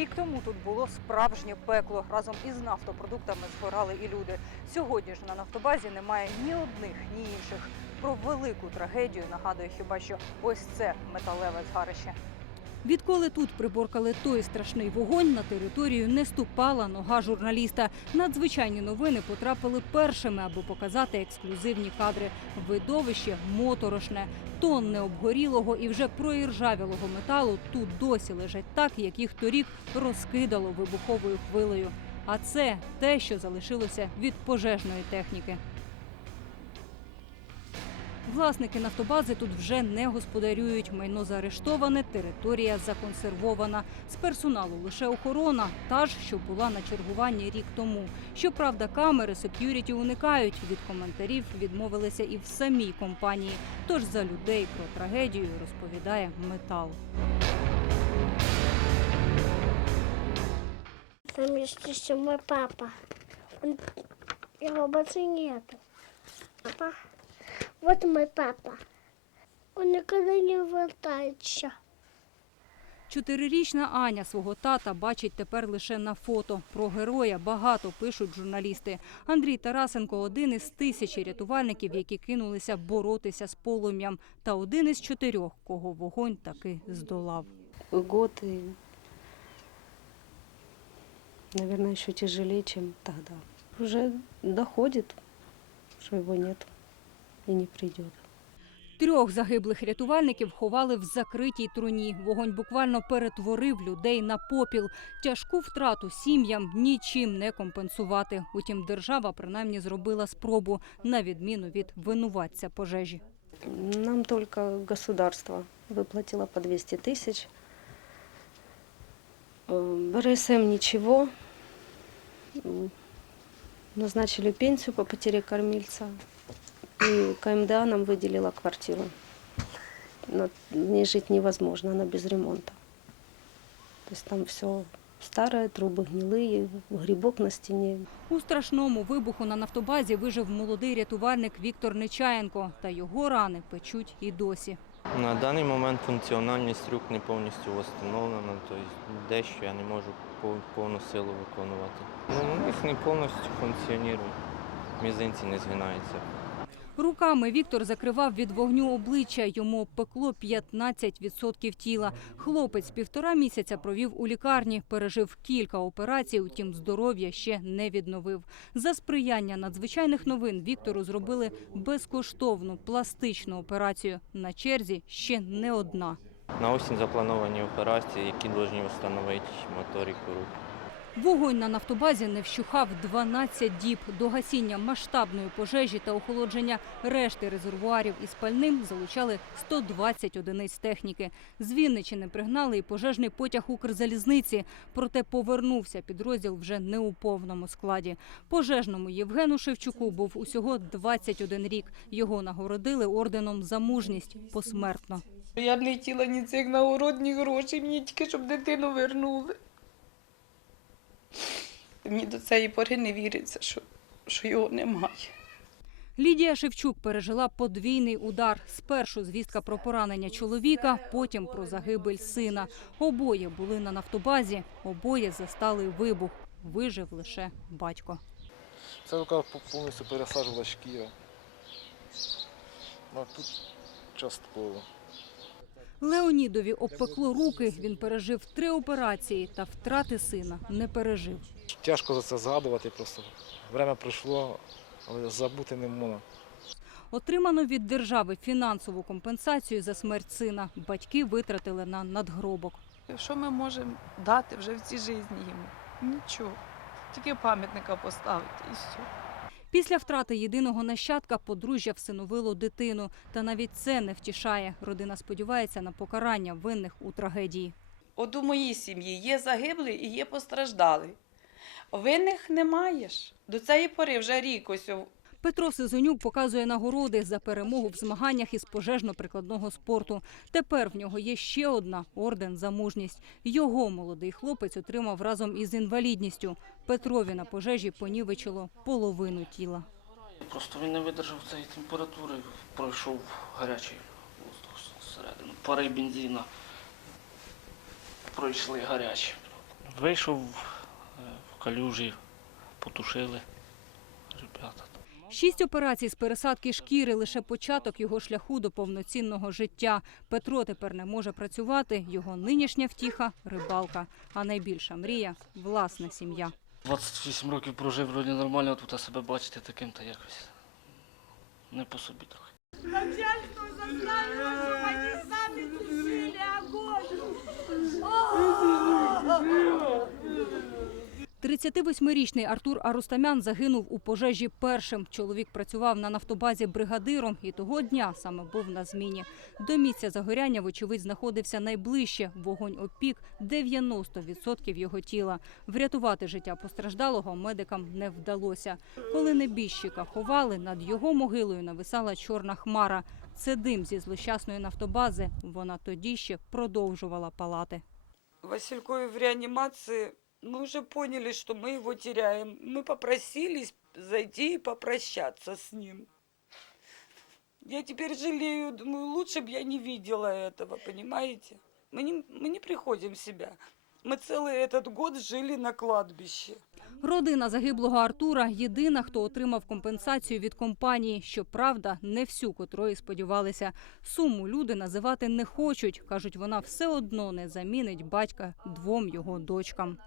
Рік тому тут було справжнє пекло. Разом із нафтопродуктами згорали і люди. Сьогодні ж на нафтобазі немає ні одних, ні інших. Про велику трагедію нагадує хіба що ось це металеве згарище. Відколи тут приборкали той страшний вогонь, на територію не ступала нога журналіста. Надзвичайні новини потрапили першими, аби показати ексклюзивні кадри. Видовище моторошне. Тонни обгорілого і вже проіржавілого металу тут досі лежать так, як їх торік розкидало вибуховою хвилею. А це те, що залишилося від пожежної техніки. Власники нафтобази тут вже не господарюють. Майно заарештоване, територія законсервована. З персоналу лише охорона, та ж, що була на чергуванні рік тому. Щоправда, камери сек'юріті уникають. Від коментарів відмовилися і в самій компанії. Тож за людей про трагедію розповідає метал. Там еще мой папа. Он, его больше нету. Папа. Вот мой папа. Он никогда не вертается. Чотирирічна Аня свого тата бачить тепер лише на фото. Про героя багато пишуть журналісти. Андрій Тарасенко один із тисячі рятувальників, які кинулися боротися з полум'ям, та один із чотирьох, кого вогонь таки здолав. год наверное, еще тяжелее, чем тогда. Уже доходит, что его нет и не придет. Трьох загиблих рятувальників ховали в закритій труні. Вогонь буквально перетворив людей на попіл. Тяжку втрату сім'ям нічим не компенсувати. Утім, держава принаймні зробила спробу на відміну від винуватця пожежі. Нам только государство выплатило по 200 тысяч. Э, РСМ ничего. М, Назначили пенсию по потере кормильца. И КМДА нам выделила квартиру. Но в ней жить невозможно, она без ремонта. То есть там все старое, трубы гнилые, грибок на стене. У страшному вибуху на нафтобазі вижив молодий рятувальник Віктор Нечаєнко. Та його рани печуть і досі. На даний момент функціональність рук не повністю встановлена, тобто дещо я не можу пов- повну силу виконувати. Ну, у них не повністю функціонує. Мізинці не згинаються. Руками Віктор закривав від вогню обличчя. Йому обпекло 15% тіла. Хлопець півтора місяця провів у лікарні, пережив кілька операцій, утім здоров'я ще не відновив. За сприяння надзвичайних новин Віктору зробили безкоштовну пластичну операцію. На черзі ще не одна. На осінь заплановані операції, які повинні встановити моторику рук. Вогонь на нафтобазі не вщухав 12 діб. До гасіння масштабної пожежі та охолодження решти резервуарів із пальним залучали 120 одиниць техніки. З Вінничини пригнали і пожежний потяг Укрзалізниці. Проте повернувся підрозділ вже не у повному складі. Пожежному Євгену Шевчуку був усього 21 рік. Його нагородили орденом за мужність посмертно. Я не хотіла ні цих нагород, ні грошей, мені тільки щоб дитину вернули. Мені до цієї пори не віриться, що, що його немає. Лідія Шевчук пережила подвійний удар. Спершу звістка про поранення чоловіка, потім про загибель сина. Обоє були на нафтобазі, обоє застали вибух. Вижив лише батько. Це рука повністю пересаджувала шкіра. Ну, а тут частково. Леонідові обпекло руки. Він пережив три операції та втрати сина не пережив. Тяжко за це згадувати просто. Время пройшло, але забути не можна. Отримано від держави фінансову компенсацію за смерть сина. Батьки витратили на надгробок. Що ми можемо дати вже в цій житті йому? Нічого. Тільки пам'ятника поставити і все. Після втрати єдиного нащадка подружжя всиновило дитину. Та навіть це не втішає. Родина сподівається на покарання винних у трагедії. От у моїй сім'ї є загиблі і є постраждалі. Винних немає ж. До цієї пори вже рік ось Петро Сизонюк показує нагороди за перемогу в змаганнях із пожежно-прикладного спорту. Тепер в нього є ще одна орден за мужність. Його молодий хлопець отримав разом із інвалідністю. Петрові на пожежі понівечило половину тіла. Просто він не видержав цієї температури, пройшов гарячий воздух зсередини. Пари бензина пройшли гарячі. Вийшов е, в калюжі, потушили ребята. Шість операцій з пересадки шкіри лише початок його шляху до повноцінного життя. Петро тепер не може працювати. Його нинішня втіха рибалка. А найбільша мрія власна сім'я. 28 років прожив вроді нормально, тут а себе бачити таким та якось не по собі трохи. 38-річний Артур Арустамян загинув у пожежі першим. Чоловік працював на нафтобазі бригадиром і того дня саме був на зміні. До місця загоряння, вочевидь, знаходився найближче. Вогонь опік 90% його тіла. Врятувати життя постраждалого медикам не вдалося. Коли небіжчика ховали, над його могилою нависала чорна хмара. Це дим зі злощасної нафтобази. Вона тоді ще продовжувала палати. Василькове в реанимации мы уже поняли, что мы его теряем. Мы попросились зайти и попрощаться с ним. Я теперь жалею, думаю, лучше бы я не видела этого, понимаете? Мы не, мы не приходим в себя. Мы целый этот год жили на кладбище. Родина загиблого Артура єдина, хто отримав компенсацію від компанії. Щоправда, не всю, котрої сподівалися. Суму люди називати не хочуть. кажуть, вона все одно не замінить батька двом його дочкам.